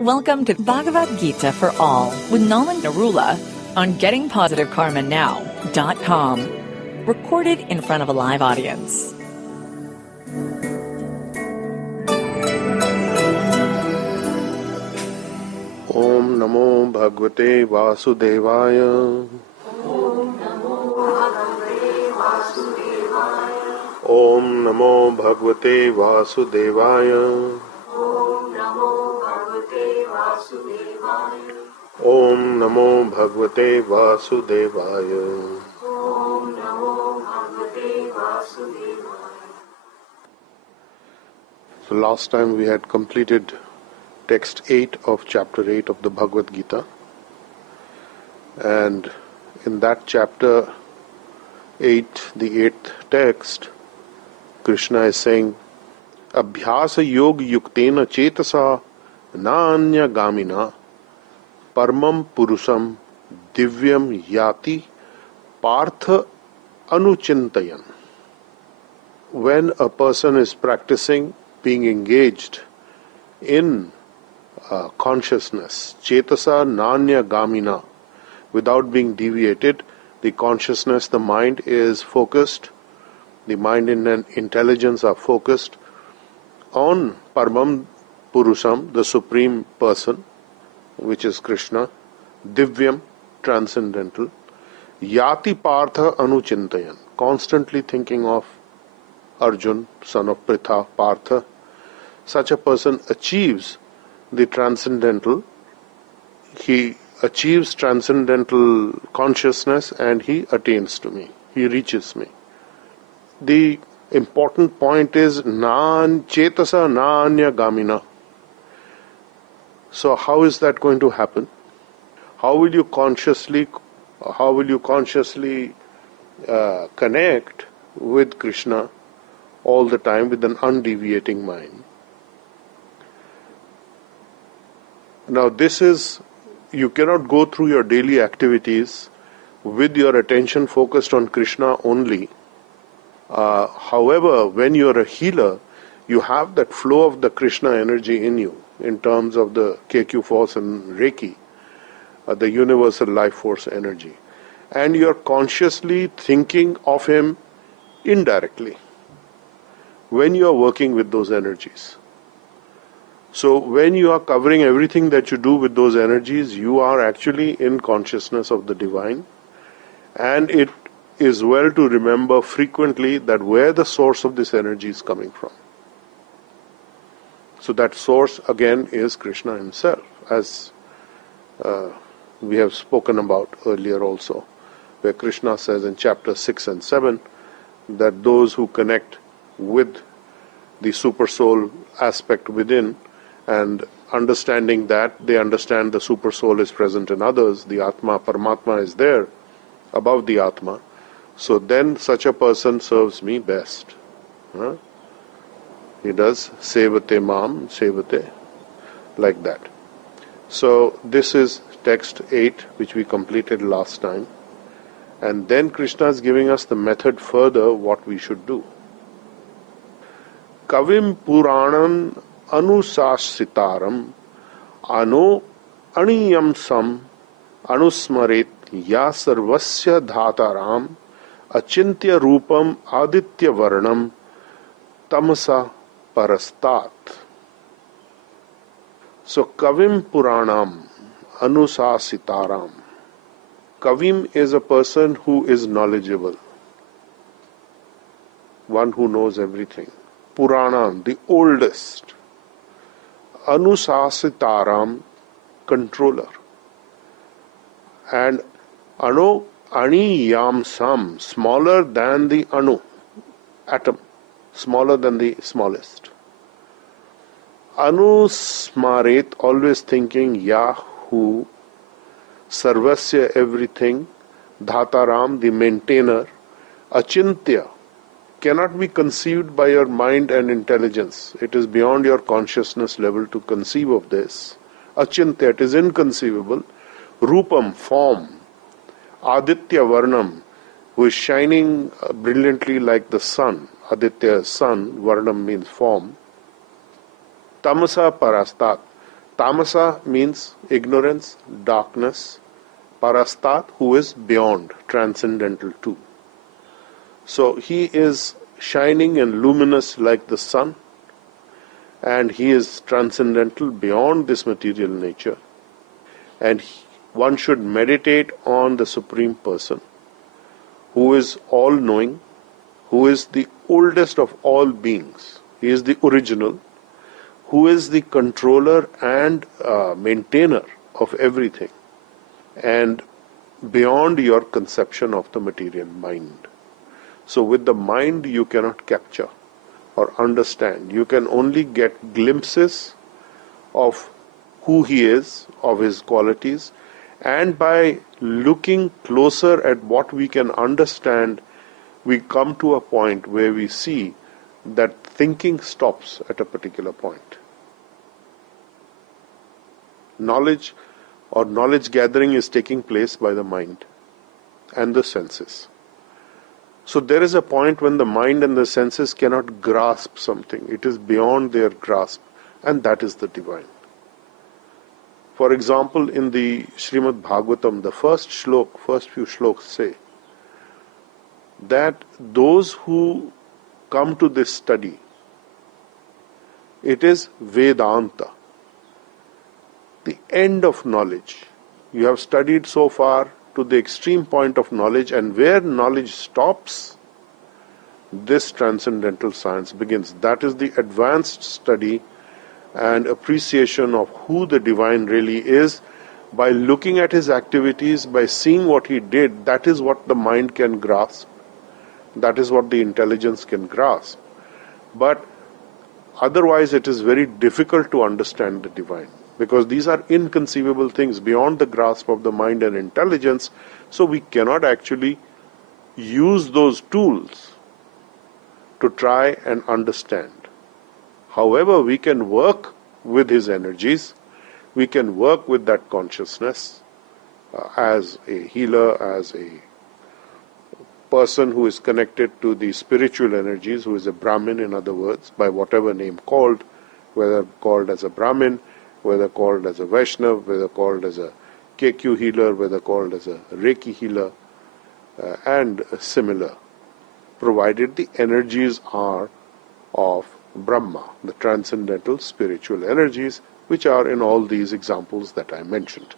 Welcome to Bhagavad Gita for All with Naman Narula on GettingPositiveKarmaNow.com. Recorded in front of a live audience. Om Namo Bhagavate Vasudevaya. Om Namo Bhagavate Vasudevaya. Om Namo Bhagavate Vasudevaya. So last time we had completed text 8 of chapter 8 of the Bhagavad Gita, and in that chapter 8, the 8th text, Krishna is saying, Abhyasa yog yuktena chetasa naanya gamina parmam purusam divyam yati partha anuchintayan. When a person is practicing being engaged in consciousness, chetasa nanya gamina, without being deviated, the consciousness, the mind is focused, the mind and intelligence are focused on Paramam Purusam, the Supreme Person, which is Krishna, Divyam, transcendental, Yati Partha Anuchintayan, constantly thinking of Arjun, son of Pritha, Partha. Such a person achieves the transcendental, he achieves transcendental consciousness and he attains to me, he reaches me. The important point is chetasa naanya gamina. So how is that going to happen? How will you consciously connect with Krishna all the time with an undeviating mind? Now this is, you cannot go through your daily activities with your attention focused on Krishna only. However, when you are a healer, you have that flow of the Krishna energy in you, in terms of the KQ force and Reiki, the universal life force energy. And you are consciously thinking of him indirectly when you are working with those energies. So when you are covering everything that you do with those energies, you are actually in consciousness of the divine. And it is well to remember frequently that where the source of this energy is coming from. So that source again is Krishna himself, as we have spoken about earlier also, where Krishna says in chapter 6 and 7 that those who connect with the super soul aspect within and understanding that, they understand the super soul is present in others, the Atma, Paramatma is there above the Atma. So then such a person serves me best. He does sevate mam, sevate, like that. So this is text 8 which we completed last time. And then Krishna is giving us the method further what we should do. Kavim Puranan Anusasitaram Ano Aniyam Sam Anusmaret Ya Sarvasya Dhataram Achintya Rupam Aditya Varnam Tamasa Parastat. So Kavim Puranam Anusasitaram. Kavim is a person who is knowledgeable, one who knows everything. Puranam, the oldest. Anusasitaram, controller. And Anu Aniyam Sam, smaller than the Anu, atom, smaller than the smallest. Anusmaret, always thinking, Yahoo, Sarvasya, everything, Dhataram, the maintainer, Achintya, cannot be conceived by your mind and intelligence. It is beyond your consciousness level to conceive of this. Achintya, it is inconceivable. Rupam, form. Aditya Varnam, who is shining brilliantly like the sun. Aditya is sun, Varnam means form. Tamasa Parastat, Tamasa means ignorance, darkness. Parastat, who is beyond, transcendental too. So he is shining and luminous like the sun, and he is transcendental beyond this material nature. And one should meditate on the Supreme Person, who is all-knowing, who is the oldest of all beings. He is the original, who is the controller and maintainer of everything, and beyond your conception of the material mind. So with the mind you cannot capture or understand. You can only get glimpses of who he is, of his qualities, and by looking closer at what we can understand, we come to a point where we see that thinking stops at a particular point. Knowledge or knowledge gathering is taking place by the mind and the senses. So there is a point when the mind and the senses cannot grasp something. It is beyond their grasp, and that is the divine. For example, in the Srimad Bhagavatam, the first few shlokas say that those who come to this study, it is Vedanta, the end of knowledge. You have studied so far to the extreme point of knowledge, and where knowledge stops, this transcendental science begins. That is the advanced study and appreciation of who the divine really is. By looking at his activities, by seeing what he did, that is what the mind can grasp. That is what the intelligence can grasp. But otherwise it is very difficult to understand the divine, because these are inconceivable things beyond the grasp of the mind and intelligence, so we cannot actually use those tools to try and understand. However, we can work with his energies, we can work with that consciousness as a healer, as a person who is connected to the spiritual energies, who is a Brahmin, in other words, by whatever name called, whether called as a Brahmin, whether called as a Vaishnav, whether called as a QnA healer, whether called as a Reiki healer, and similar, provided the energies are of Brahma, the transcendental spiritual energies, which are in all these examples that I mentioned.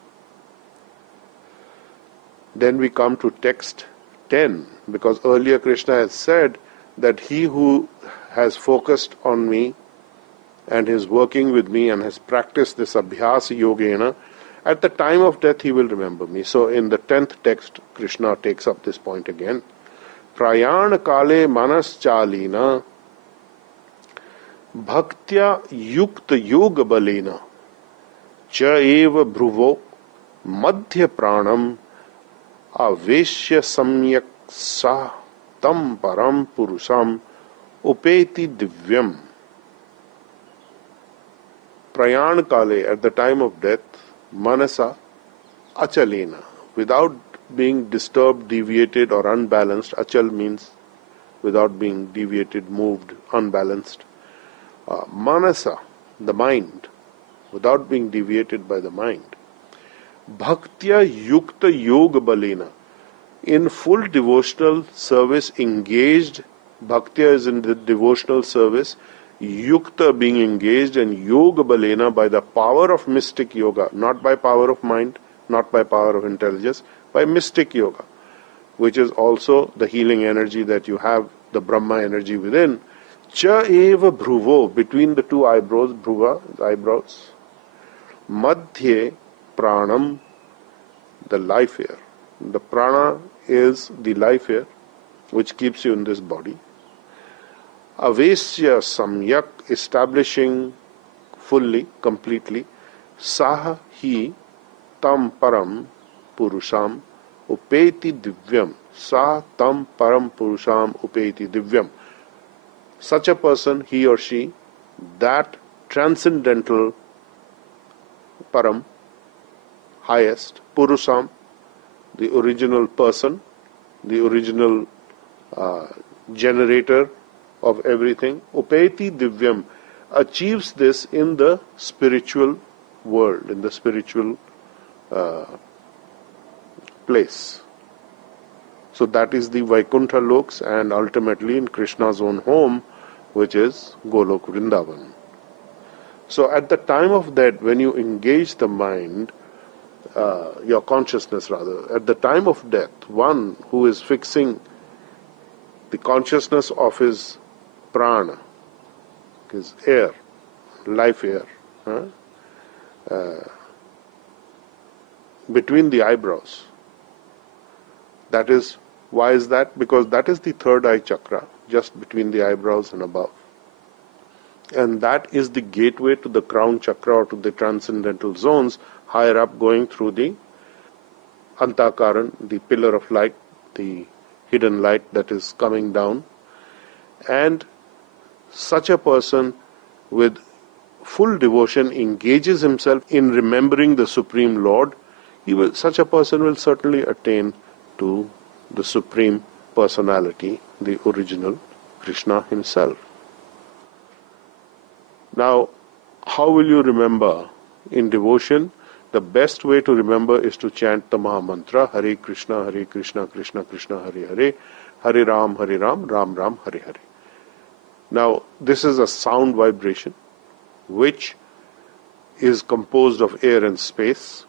Then we come to text 10, because earlier Krishna has said that he who has focused on me and is working with me and has practiced this abhyas yogena, at the time of death he will remember me. So in the 10th text, Krishna takes up this point again. Prayana kale manas chalina bhaktya yukta yoga balena cha eva bhruvo madhya pranam aveshya samyak sa tam param purusam upeti divyam. Prayan kale, at the time of death, manasa achalena, without being disturbed, deviated or unbalanced. Achal means without being deviated, moved, unbalanced. Manasa, the mind, without being deviated by the mind. Bhaktya yukta yoga balena, in full devotional service, engaged. Bhaktya is in the devotional service, yukta being engaged, and yoga balena by the power of mystic yoga, not by power of mind, not by power of intelligence, by mystic yoga, which is also the healing energy that you have, the Brahma energy within. Cha eva bhruvo, between the two eyebrows, bhruva, eyebrows. Madhye pranam, the life air. The prana is the life air which keeps you in this body. Avesya samyak, establishing fully, completely. Saha hi tam param purusham upeti divyam. Sa tam param purusham upeti divyam. Such a person, he or she, that transcendental param, highest, purusham, the original person, the original generator of everything, upeti divyam, achieves this in the spiritual world, in the spiritual place. So that is the Vaikuntha Loks, and ultimately in Krishna's own home, which is Golok Vrindavan. So at the time of that, when you engage the mind, your consciousness rather, at the time of death, one who is fixing the consciousness of his prana, his air, life air, between the eyebrows. That is, why is that? Because that is the third eye chakra, just between the eyebrows and above. And that is the gateway to the crown chakra or to the transcendental zones higher up, going through the Antakaran, the pillar of light, the hidden light that is coming down. And such a person with full devotion engages himself in remembering the Supreme Lord. Such a person will certainly attain to the Supreme Personality, the original Krishna himself. Now, how will you remember in devotion? The best way to remember is to chant the Mahamantra, Hare Krishna, Krishna Krishna, Hare Hare, Hare Ram, Ram Ram, Hare Hare. Now, this is a sound vibration which is composed of air and space.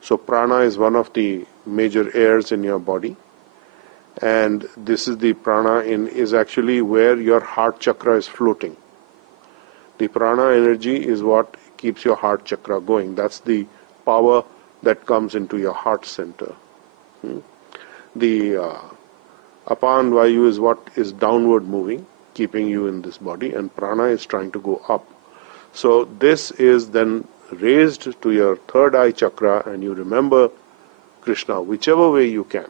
So prana is one of the major airs in your body, and this is the prana is actually where your heart chakra is floating. The prana energy is what keeps your heart chakra going. That's the power that comes into your heart center. The apan vayu is what is downward moving, keeping you in this body, and prana is trying to go up. So this is then raised to your third eye chakra, and you remember Krishna whichever way you can.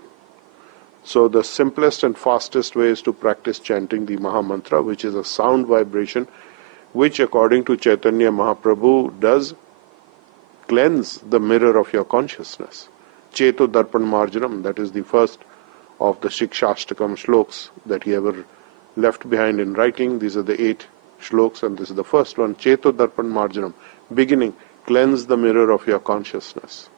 So the simplest and fastest way is to practice chanting the Mahamantra, which is a sound vibration, which according to Chaitanya Mahaprabhu does cleanse the mirror of your consciousness. Cheto Darpan Marjanam, that is the first of the Shikshashtakam shloks that he ever left behind in writing. These are the 8 shloks, and this is the first one. Cheto Darpan Marjanam, beginning, cleanse the mirror of your consciousness.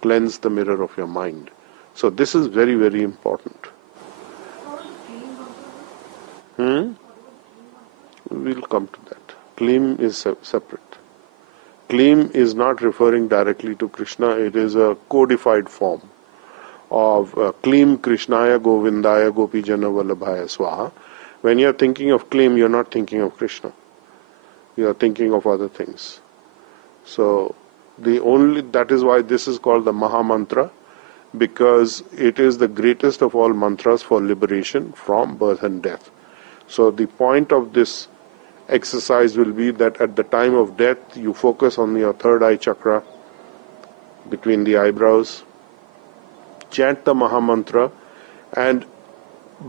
Cleanse the mirror of your mind. So this is very, very important. We'll come to that. Kleem is separate. Kleem is not referring directly to Krishna. It is a codified form of Kleem Krishnaya Govindaya Gopijana Vallabhaya Swaha. When you are thinking of Kleem, you are not thinking of Krishna. You are thinking of other things. So that is why this is called the Mahamantra, because it is the greatest of all mantras for liberation from birth and death. So the point of this exercise will be that at the time of death, you focus on your third eye chakra between the eyebrows, chant the Mahamantra, and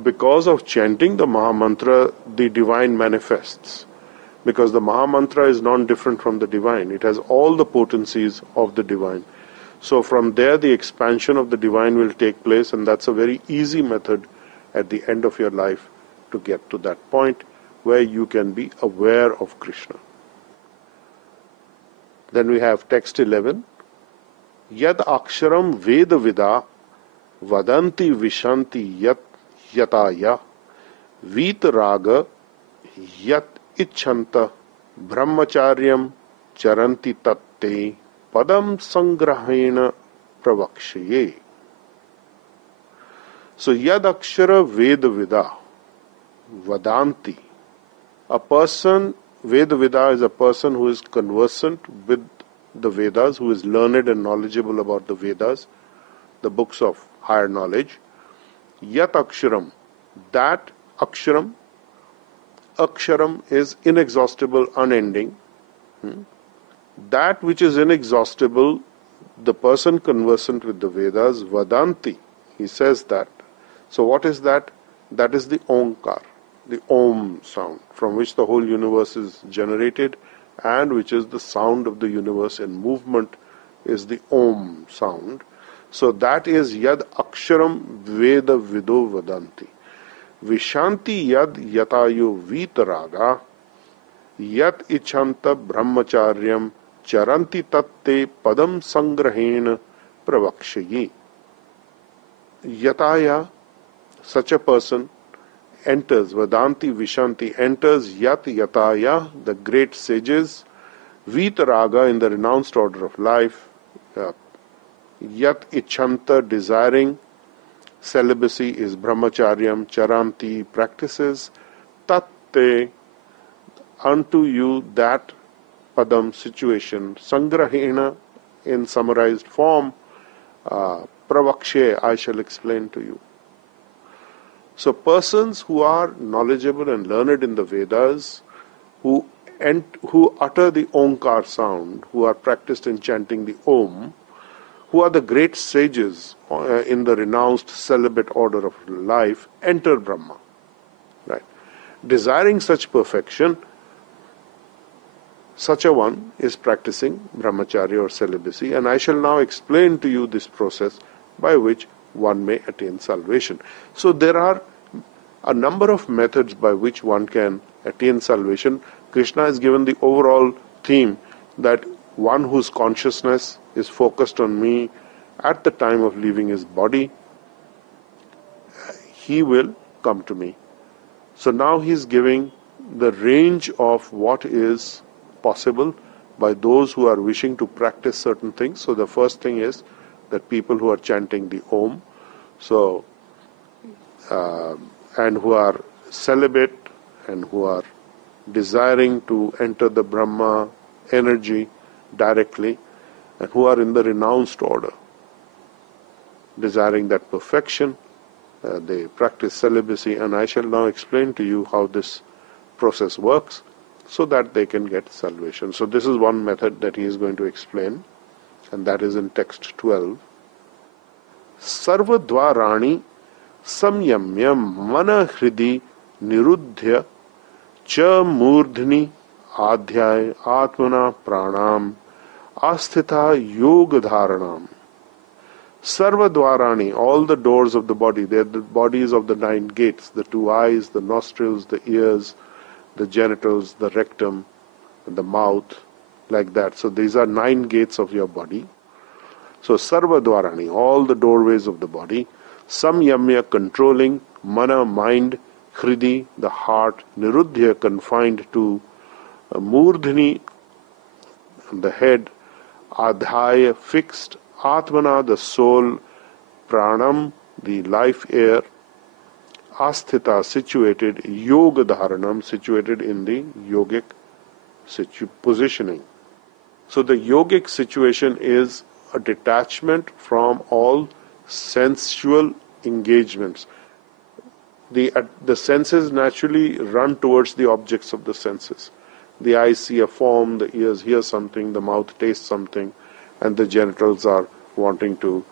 because of chanting the Mahamantra, the divine manifests. Because the Mahamantra is non-different from the divine. It has all the potencies of the divine. So from there, the expansion of the divine will take place, and that's a very easy method at the end of your life to get to that point where you can be aware of Krishna. Then we have text 11. Yad aksharam veda vida vadanti vishanti yat yataya vitaraga yat ichhanta brahmacharyam charanti tatte padam sangrahena pravakshaye. So yad akshara veda vida vadanti. A person, Veda Vida is a person who is conversant with the Vedas, who is learned and knowledgeable about the Vedas, the books of higher knowledge. Yat Aksharam, that Aksharam, Aksharam is inexhaustible, unending. That which is inexhaustible, the person conversant with the Vedas, Vadanti, he says that. So what is that? That is the Omkar, the Om sound, from which the whole universe is generated, and which is the sound of the universe in movement, is the Om sound. So that is Yad Aksharam Veda Vido Vadanti. Vishanti Yad Yatayo Vitaraga Yat Ichhanta Brahmacharyam charanti tatte padam sangrahena pravakshayi. Yataya, such a person enters, Vedanti Vishanti enters Yat Yataya, the great sages, Vitaraga in the renounced order of life, Yat Ichanta desiring, celibacy is Brahmacharyam, Charanti practices, Tatte unto you that Padam situation, Sangrahena in summarized form, Pravakshe I shall explain to you. So persons who are knowledgeable and learned in the Vedas, who utter the Omkar sound, who are practiced in chanting the Om, who are the great sages in the renounced celibate order of life, enter Brahma. Right? Desiring such perfection, such a one is practicing brahmacharya or celibacy, and I shall now explain to you this process by which one may attain salvation. So there are a number of methods by which one can attain salvation. Krishna has given the overall theme that one whose consciousness is focused on me at the time of leaving his body, he will come to me. So now he is giving the range of what is possible by those who are wishing to practice certain things. So the first thing is that people who are chanting the Om, and who are celibate and who are desiring to enter the Brahma energy directly, and who are in the renounced order, desiring that perfection, they practice celibacy, and I shall now explain to you how this process works so that they can get salvation. So this is one method that he is going to explain, and that is in text 12. Sarva dvarani samyamya mana hridi niruddhya cha murdhni adhyay atmana pranam asthita yoga dharanam. Sarva dvarani, all the doors of the body, they are the bodies of the 9 gates, the 2 eyes, the nostrils, the ears, the genitals, the rectum, the mouth, like that. So these are 9 gates of your body. So sarva dvarani, all the doorways of the body, samyamya, controlling, mana, mind, hridi, the heart, niruddhya, confined to, murdhni, the head, adhyaya, fixed, atmana, the soul, pranam, the life air, asthita, situated, yoga dharanam, situated in the yogic positioning. So the yogic situation is a detachment from all sensual engagements. The senses naturally run towards the objects of the senses. The eyes see a form, the ears hear something, the mouth tastes something, and the genitals are wanting to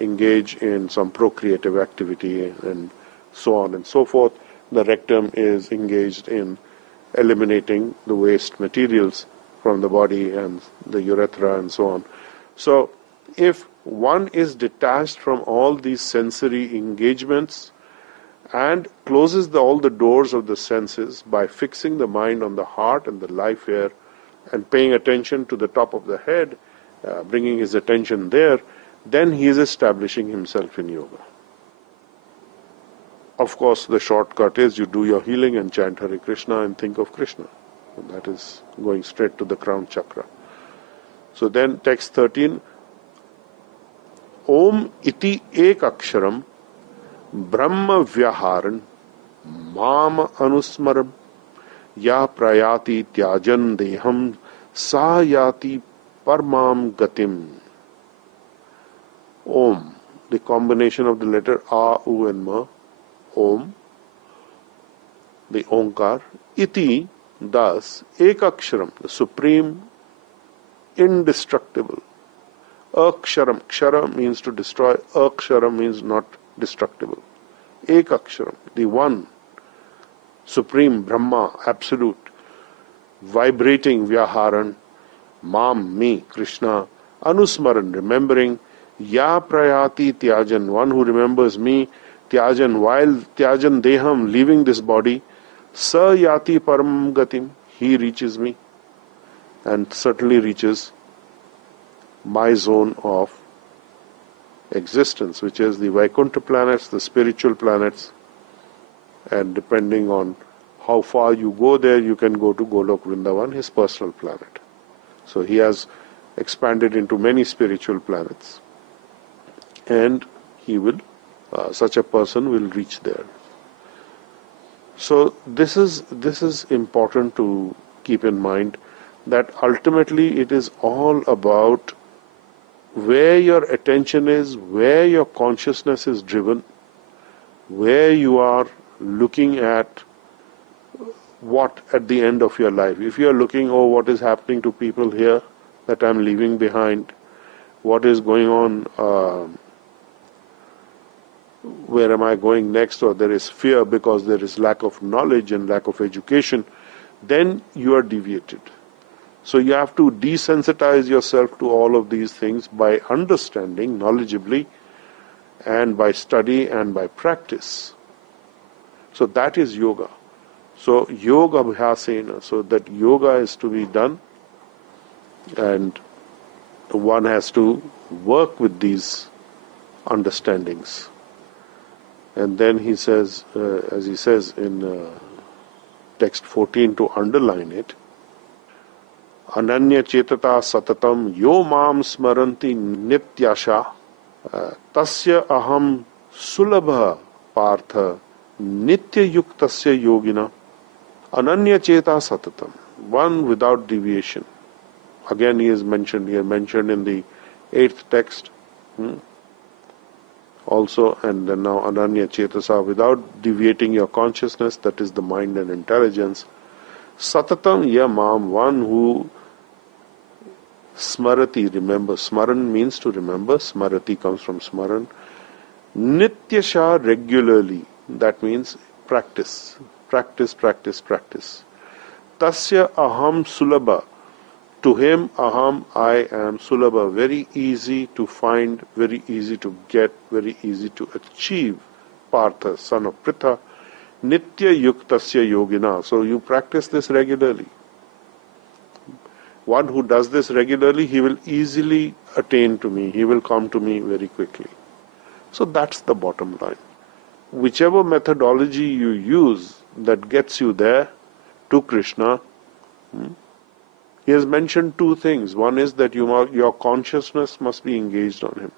engage in some procreative activity, and so on and so forth. The rectum is engaged in eliminating the waste materials from the body, and the urethra and so on. So if one is detached from all these sensory engagements and closes all the doors of the senses by fixing the mind on the heart and the life air and paying attention to the top of the head, bringing his attention there, then he is establishing himself in yoga. Of course, the shortcut is you do your healing and chant Hare Krishna and think of Krishna. And that is going straight to the crown chakra. So then text 13, Om iti ek aksharam brahma vyaharan mam anusmaram ya prayati tyajan deham sa yati parmam gatim. Om, the combination of the letter A, U and Ma, Om, the Omkar, iti, thus, ekaksharam, the supreme, indestructible. Aksharam, kshara means to destroy, akshara means not destructible. Ekaksharam, the one, supreme, Brahma, absolute, vibrating, vyaharan, mam, me, Krishna, anusmaran, remembering, ya prayati tyajan, one who remembers me, tyajan, while tyajan deham, leaving this body, sa yati param gatim, he reaches me. and certainly reaches my zone of existence, which is the Vaikuntha planets, the spiritual planets, and depending on how far you go there, you can go to Golok Vrindavan, his personal planet. So he has expanded into many spiritual planets, and he will, such a person will reach there. So this is important to keep in mind, that ultimately it is all about where your attention is, where your consciousness is driven, where you are looking at what at the end of your life. If you are looking, oh, what is happening to people here that I'm leaving behind, what is going on, where am I going next, or there is fear because there is lack of knowledge and lack of education, then you are deviated. So you have to desensitize yourself to all of these things by understanding knowledgeably and by study and by practice. So that is yoga. So yoga abhyasena, so that yoga is to be done, and one has to work with these understandings. And then he says, as he says in text 14, to underline it, Ananya chetata satatam yo mam smaranti nityasha tasya aham sulabha partha nitya yuktasya yogina. Ananya cheta satatam, one without deviation. Again he is mentioned here, mentioned in the 8th text. Also, and then now Ananya Chetasa, without deviating your consciousness, that is the mind and intelligence. Satatam Yamam, one who smarati, remembers. Smaran means to remember. Smarati comes from smaran. Nityasha, regularly. That means practice. Practice, practice, practice. Tasya aham sulabha. To him, aham, I am, sulabha, very easy to find, very easy to get, very easy to achieve. Partha, son of Pritha, nitya yuktasya yogina. So you practice this regularly. One who does this regularly, he will easily attain to me, he will come to me very quickly. So that's the bottom line. Whichever methodology you use that gets you there to Krishna, he has mentioned two things. One is that your consciousness must be engaged on him.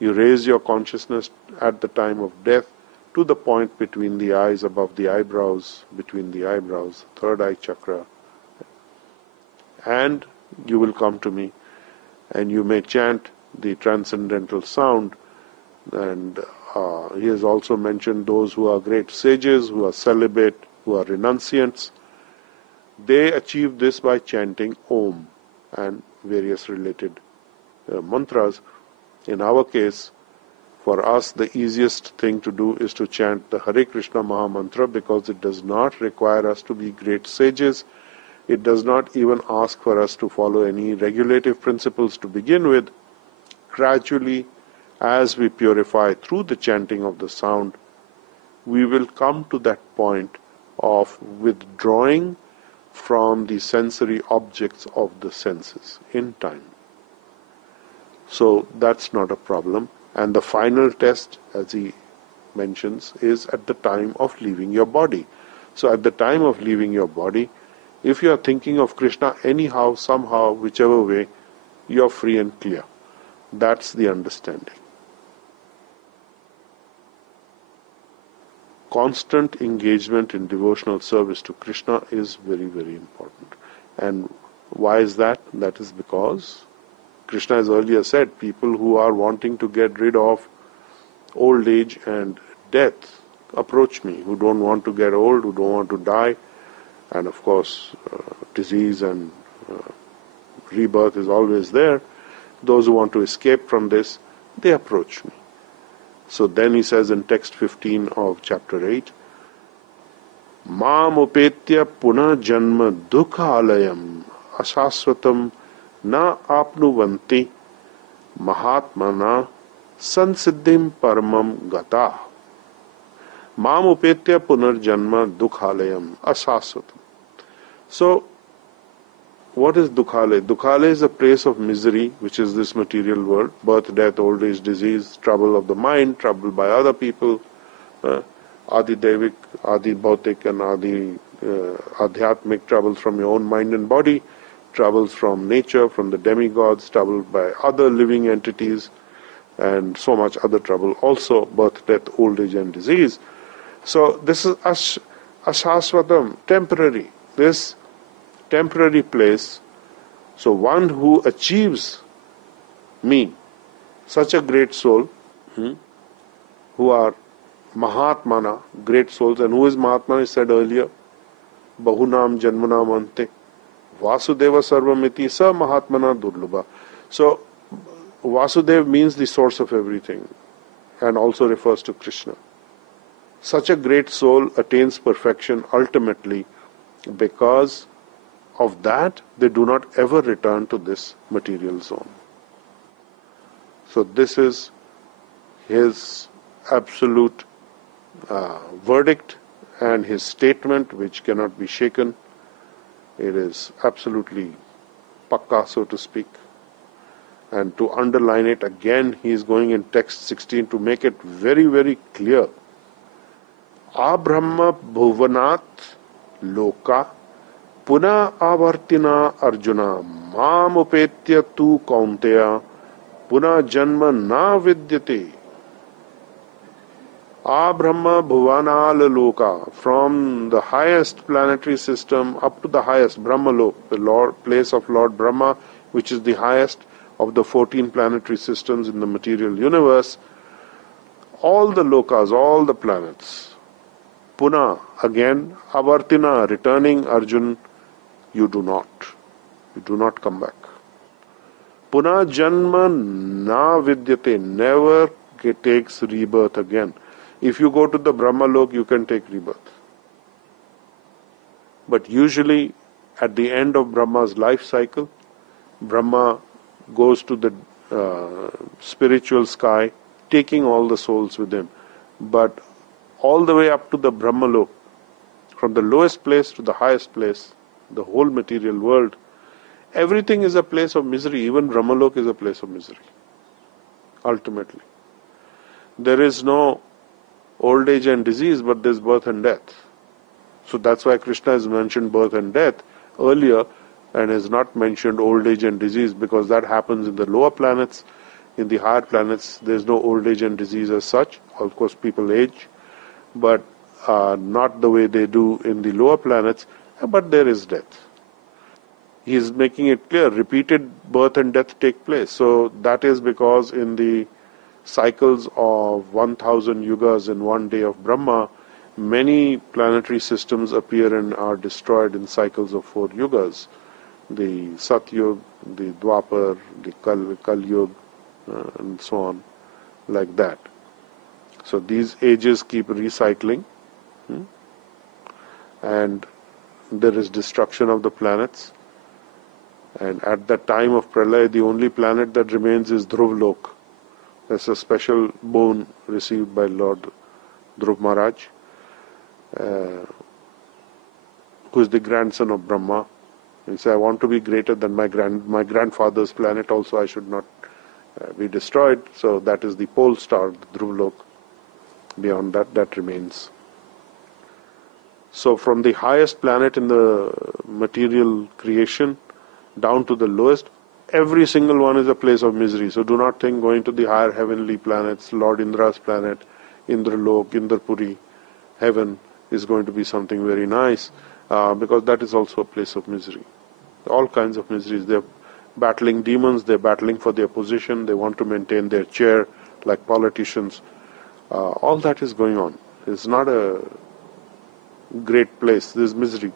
You raise your consciousness at the time of death to the point between the eyes, above the eyebrows, between the eyebrows, third eye chakra, and you will come to me, and you may chant the transcendental sound. And he has also mentioned those who are great sages, who are celibate, who are renunciants. They achieve this by chanting Om and various related mantras. In our case, for us, the easiest thing to do is to chant the Hare Krishna Maha Mantra, because it does not require us to be great sages. It does not even ask for us to follow any regulative principles to begin with. Gradually, as we purify through the chanting of the sound, we will come to that point of withdrawing from the sensory objects of the senses in time. So that's not a problem. And the final test, as he mentions, is at the time of leaving your body. So at the time of leaving your body, if you are thinking of Krishna anyhow, somehow, whichever way, you are free and clear. That's the understanding. Constant engagement in devotional service to Krishna is very, very important. And why is that? That is because Krishna has earlier said, people who are wanting to get rid of old age and death approach me, who don't want to get old, who don't want to die, and of course disease and rebirth is always there. Those who want to escape from this, they approach me. So then he says in text 15 of chapter 8, Mam upetya puna janma dukha alayam asaswatam na apnuvanti mahatmana sansiddhim paramam gata. Mam upetya punarjanma dukhalayam asaswatam. So what is Dukhale? Dukhale is a place of misery, which is this material world. Birth, death, old age, disease, trouble of the mind, trouble by other people, Adi Devik, Adi Bhautik, and Adi Adhyatmic, troubles from your own mind and body, troubles from nature, from the demigods, trouble by other living entities, and so much other trouble also, birth, death, old age, and disease. So this is Ashasvatam, temporary. This temporary place. So one who achieves me, such a great soul, who are Mahatmana, great souls, and who is Mahatmana, I said earlier, Bahunam Janmanam Ante, Vasudeva Sarvamiti Sa Mahatmana Durlubha. So Vasudev means the source of everything and also refers to Krishna. Such a great soul attains perfection ultimately. Because of that, they do not ever return to this material zone. So this is his absolute verdict and his statement, which cannot be shaken. It is absolutely pakka, so to speak. And to underline it again, he is going in text 16 to make it very, very clear. Abrahma bhuvanat loka puna avartina arjuna mam upetya tu kaunteya puna janma na vidyate. Abrahma bhuvanal loka, from the highest planetary system up to the highest Brahmalok, the place of Lord Brahma, which is the highest of the 14 planetary systems in the material universe, all the lokas, all the planets. Puna, again, avartina, returning, Arjun, you do not. You do not come back. Puna janma na vidyate, never takes rebirth again. If you go to the Brahmalok, you can take rebirth. But usually, at the end of Brahma's life cycle, Brahma goes to the spiritual sky, taking all the souls with him. But all the way up to the Brahmalok, from the lowest place to the highest place, the whole material world, everything is a place of misery. Even Brahmalok is a place of misery, ultimately. There is no old age and disease, but there's birth and death. So that's why Krishna has mentioned birth and death earlier and has not mentioned old age and disease, because that happens in the lower planets. In the higher planets, there's no old age and disease as such. Of course, people age, but not the way they do in the lower planets, but there is death. He is making it clear, repeated birth and death take place. So that is because in the cycles of 1000 yugas in one day of Brahma, many planetary systems appear and are destroyed in cycles of 4 yugas. The Satyug, the Dwapar, the Kal Yug, and so on, like that. So these ages keep recycling, and there is destruction of the planets. And at the time of Pralaya, the only planet that remains is Dhruvlok. That's a special boon received by Lord Dhruv Maharaj, who is the grandson of Brahma. He said, I want to be greater than my grandfather's planet also, I should not be destroyed. So that is the pole star, the Dhruvlok. Beyond that, that remains. So from the highest planet in the material creation down to the lowest, every single one is a place of misery. So do not think going to the higher heavenly planets, Lord Indra's planet, Indralok, Indrapuri, heaven is going to be something very nice, because that is also a place of misery. All kinds of miseries. They're battling demons, they're battling for their position, they want to maintain their chair like politicians. All that is going on. It's not a great place. There's misery.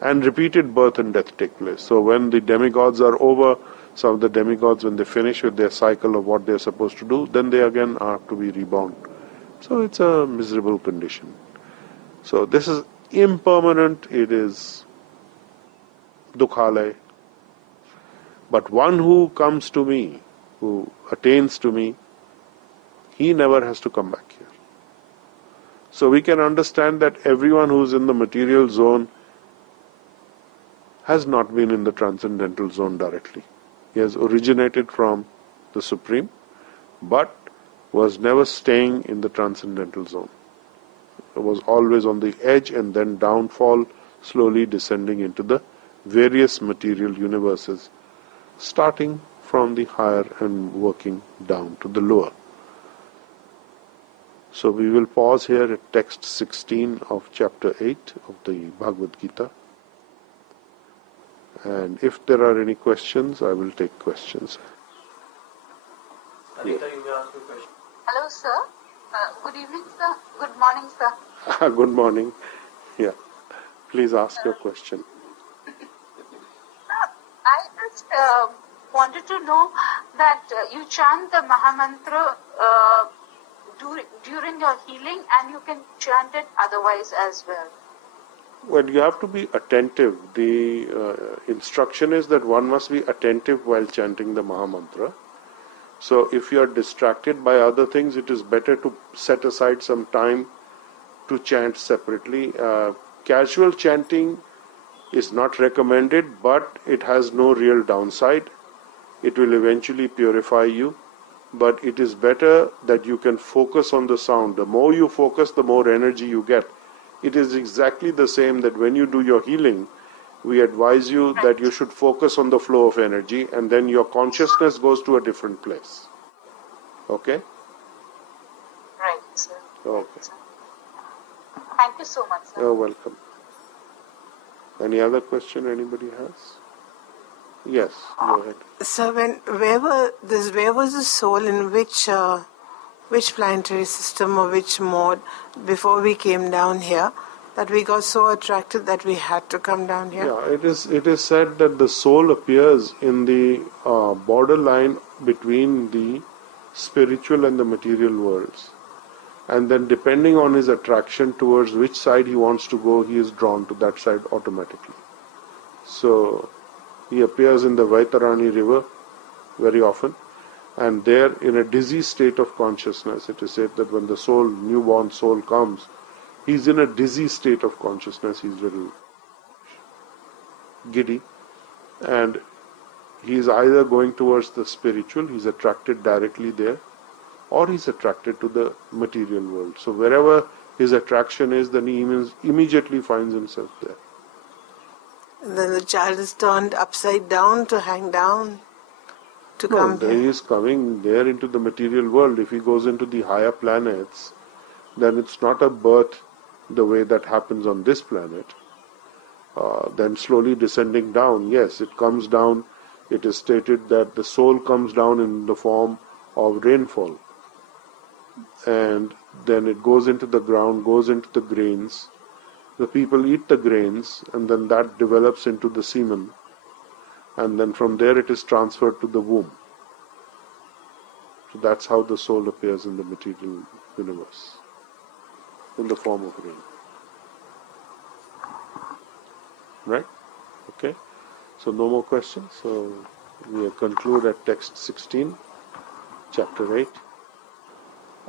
And repeated birth and death take place. So when the demigods are over, some of the demigods, when they finish with their cycle of what they're supposed to do, then they again are to be reborn. So it's a miserable condition. So this is impermanent, it is dukhalaya. But one who comes to me, who attains to me, he never has to come back here. So we can understand that everyone who's in the material zone has not been in the transcendental zone directly. He has originated from the Supreme, but was never staying in the transcendental zone. It was always on the edge and then downfall, slowly descending into the various material universes, starting from the higher and working down to the lower. So we will pause here at text 16 of chapter 8 of the Bhagavad Gita. And if there are any questions, I will take questions. Anita, you may ask a question. Hello, sir. Good evening, sir. Good morning, sir. Good morning. Yeah. Please ask your question. I just wanted to know that you chant the Mahamantra during your healing, and you can chant it otherwise as well. Well, you have to be attentive. The instruction is that one must be attentive while chanting the Mahamantra. So if you are distracted by other things, it is better to set aside some time to chant separately. Casual chanting is not recommended, but it has no real downside. It will eventually purify you, but it is better that you can focus on the sound. The more you focus, the more energy you get. It is exactly the same that when you do your healing, we advise you that you should focus on the flow of energy, and then your consciousness goes to a different place. Okay? Right, sir. Okay. Thank you so much, sir. You're welcome. Any other question anybody has? Yes, go ahead. So where was the soul in which planetary system or which mode before we came down here that we got so attracted that we had to come down here? Yeah, it is said that the soul appears in the borderline between the spiritual and the material worlds. And then depending on his attraction towards which side he wants to go, he is drawn to that side automatically. So he appears in the Vaitarani river very often, and there in a dizzy state of consciousness. It is said that when the soul, newborn soul comes, he's in a dizzy state of consciousness, he's a little giddy, and he's either going towards the spiritual, he's attracted directly there, or he's attracted to the material world. So wherever his attraction is, then he immediately finds himself there. And then the child is turned upside down to hang down to come here. He is coming there into the material world. If he goes into the higher planets, then it's not a birth the way that happens on this planet. Then slowly descending down, yes, it comes down. It is stated that the soul comes down in the form of rainfall. And then it goes into the ground, goes into the grains. The people eat the grains, and then that develops into the semen. And then from there it is transferred to the womb. So that's how the soul appears in the material universe, in the form of rain. Right? Okay? So no more questions. So we conclude at text 16, chapter 8.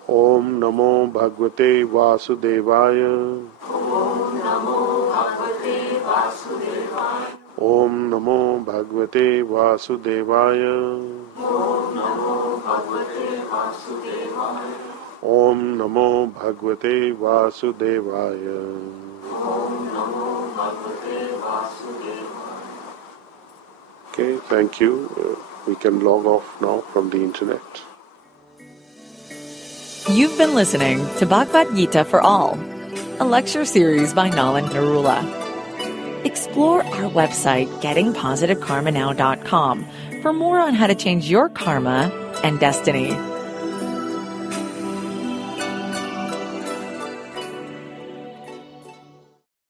Om Namo Bhagavate Vasudevaya. Om Namo Bhagavate Vasudevaya. Om Namo Bhagavate Vasudevaya. Om Namo Bhagavate Vasudevaya. Om Namo Bhagavate Vasudevaya. Om Namo Bhagavate Vasudevaya. Okay, thank you. We can log off now from the internet. You've been listening to Bhagavad Gita for All, a lecture series by Nalan Narula. Explore our website, gettingpositivekarmanow.com, for more on how to change your karma and destiny.